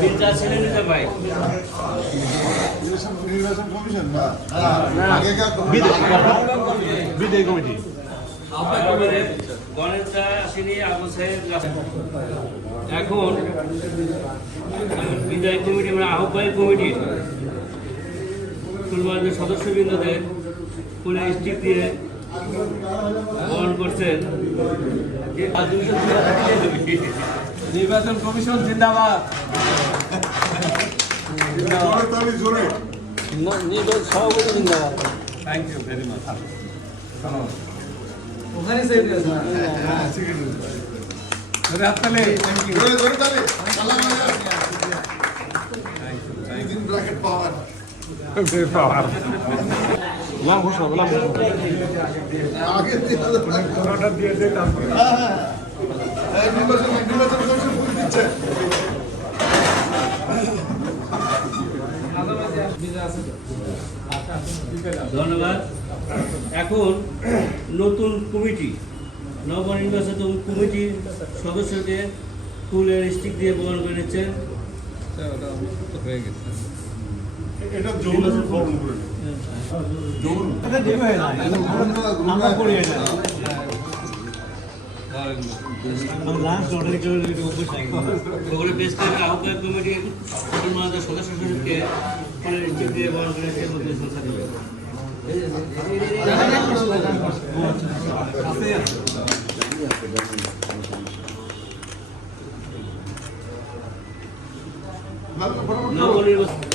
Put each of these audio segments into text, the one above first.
বিলটা ছেড়ে নিতে ভাই নির্বাচন কমিশন না আগেকার বিদায় কমিটি গণেশটা আসেনি আবু সাহেব এখন বিদায় কমিটি মানে আহ্বায়ক কমিটির ফুলবাড়ির সদস্যবৃন্দদের ফুলে স্টিক দিয়ে বরণ করছেন নির্বাচন কমিশন জিন্দাবাদ। নির্বাচন সভাপতি জিন্দাবাদ। Thank you very much. ওখানে সেভ আছে হ্যাঁ সেক্রেটারি হাততালি থ্যাংক ইউ জোরে তালি সালাম আলাইকুম দিন ব্র্যাকেট পাওয়ার গোলাম হোসেন আগে অর্ডার দিয়ে দে কাম করে হ্যাঁ নির্বাচন কমিশন ফুল দিচ্ছে ধন্যবাদ। এখন নতুন কমিটি নবনির্বাচিত কমিটির সদস্যদের ফুলের স্টিক দিয়ে বরণ করে নিচ্ছেন। হয়ে গেছে এটা জৌলুর ফর্ম করে জৌলুর এটা দেবে না আমরা করি এটা লাস্ট অর্ডার করে উপর চাই ওগুলো পেশ করে আহ্বায়ক কমিটির সম্মানিত সদস্য সচিবকে ফুলের স্টিক দিয়ে বরণ করে নিচ্ছে মধ্যে সংস্থা দেবে। নবনির্বাচিত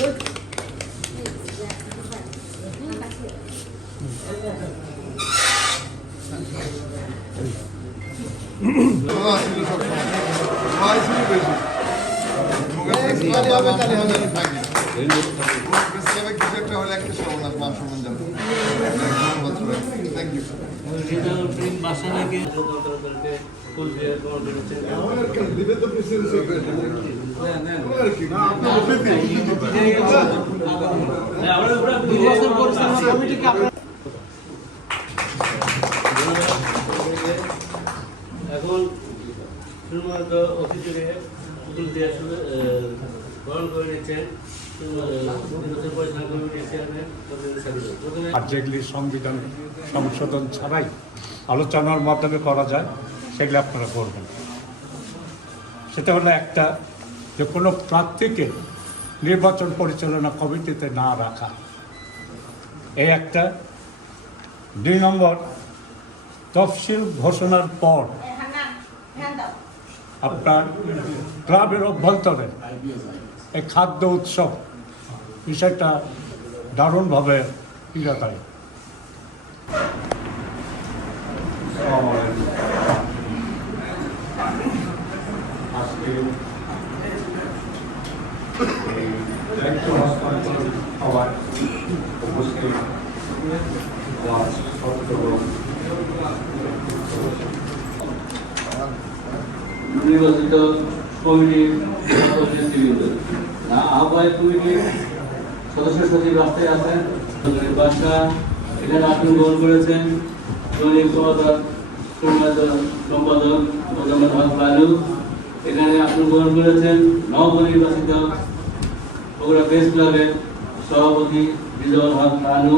বাসা থেকে ফুল দিয়ে বরণ করে নিচ্ছেন। এখন সম্মানিত অতিথিকে ফুল দিয়ে বরণ করে নিচ্ছেন আর যেগুলি সংবিধান সংশোধন ছাড়াই আলোচনার মাধ্যমে করা যায় সেগুলো আপনারা করবেন। সেটা হলো একটা, যে কোনো প্রার্থীকে নির্বাচন পরিচালনা কমিটিতে না রাখা, এই একটা। 2 নম্বর, তফসিল ঘোষণার পর আপনার ক্লাবের অভ্যন্তরে এই খাদ্য উৎসব বিষয়টা দারুণভাবে পীড়াদায়ী। আজকে দায়িত্ব হস্তান্তর হওয়ার উপস্থিত নির্বাচিত কমিটির নেতৃবৃন্দ আহ্বায়ক কমিটির সদস্য সচিব রাস্তায় আছেন। বাসা এখানে আসন গ্রহণ করেছেন দৈনিক সম্পাদক মোজাম্মেদ হক লালু এখানে আসন গ্রহণ করেছেন। নবনির্বাচিত বগুড়া প্রেস ক্লাবের সভাপতি রিজওয়ান হক রানু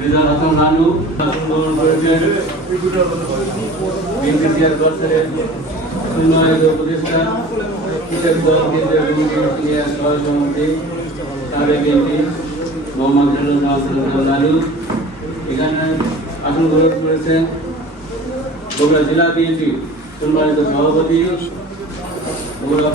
রিজওয়ান হাসান রানু আসন গ্রহণ করেছেন। বিএনপি চেয়ারপারসনের উন্নয়ন উপদেষ্টা কৃষক দল কেন্দ্রীয় কমিটির সিনিয়র সহসভাপতি সাবেক এমপি মোহাম্মদ লালু এখানে আসন গ্রহণ করেছেন। বগুড়া জেলা বিএনপি সম্মানিত সভাপতি বগুড়া